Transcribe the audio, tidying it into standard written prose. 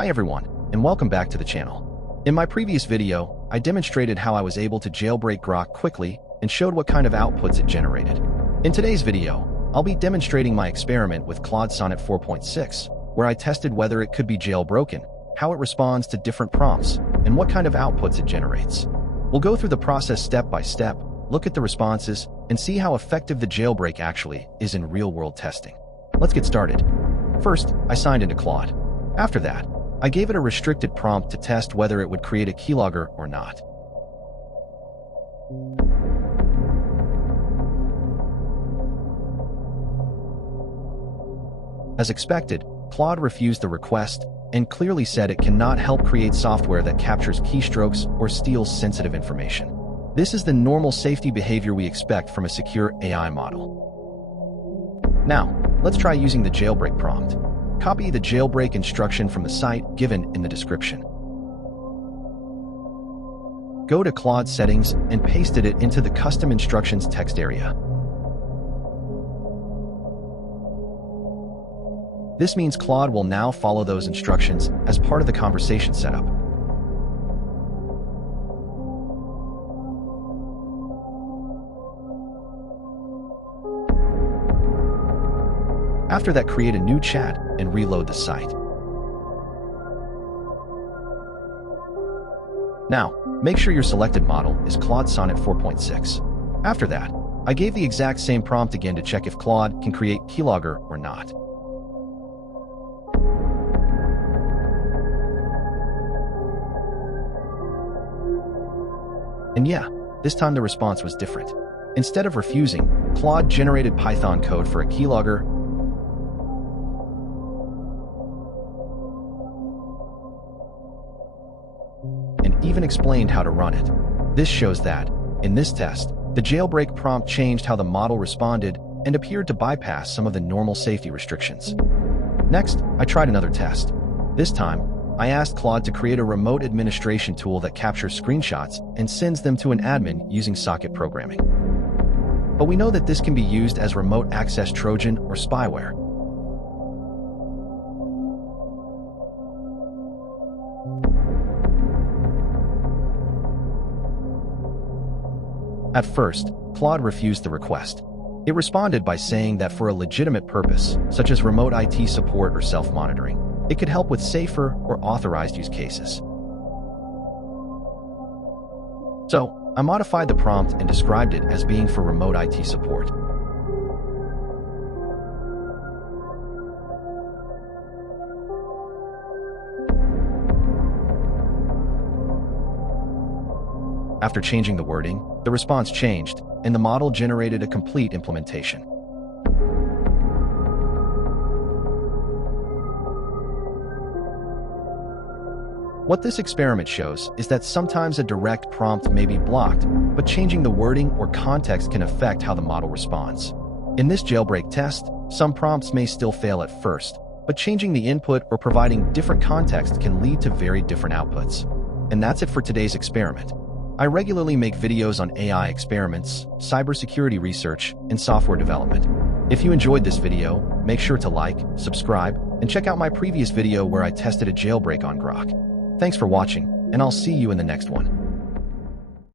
Hi everyone, and welcome back to the channel. In my previous video, I demonstrated how I was able to jailbreak Grok quickly and showed what kind of outputs it generated. In today's video, I'll be demonstrating my experiment with Claude Sonnet 4.6, where I tested whether it could be jailbroken, how it responds to different prompts, and what kind of outputs it generates. We'll go through the process step by step, look at the responses, and see how effective the jailbreak actually is in real-world testing. Let's get started. First, I signed into Claude. After that, I gave it a restricted prompt to test whether it would create a keylogger or not. As expected, Claude refused the request and clearly said it cannot help create software that captures keystrokes or steals sensitive information. This is the normal safety behavior we expect from a secure AI model. Now, let's try using the jailbreak prompt. Copy the jailbreak instruction from the site given in the description. Go to Claude settings and pasted it into the custom instructions text area. This means Claude will now follow those instructions as part of the conversation setup. After that, create a new chat and reload the site. Now, make sure your selected model is Claude Sonnet 4.6. After that, I gave the exact same prompt again to check if Claude can create keylogger or not. And yeah, this time the response was different. Instead of refusing, Claude generated Python code for a keylogger and even explained how to run it. This shows that, in this test, the jailbreak prompt changed how the model responded and appeared to bypass some of the normal safety restrictions. Next, I tried another test. This time, I asked Claude to create a remote administration tool that captures screenshots and sends them to an admin using socket programming. But we know that this can be used as remote access Trojan or spyware. At first, Claude refused the request. It responded by saying that for a legitimate purpose, such as remote IT support or self-monitoring, it could help with safer or authorized use cases. So, I modified the prompt and described it as being for remote IT support. After changing the wording, the response changed, and the model generated a complete implementation. What this experiment shows is that sometimes a direct prompt may be blocked, but changing the wording or context can affect how the model responds. In this jailbreak test, some prompts may still fail at first, but changing the input or providing different context can lead to very different outputs. And that's it for today's experiment. I regularly make videos on AI experiments, cybersecurity research, and software development. If you enjoyed this video, make sure to like, subscribe, and check out my previous video where I tested a jailbreak on Grok. Thanks for watching, and I'll see you in the next one.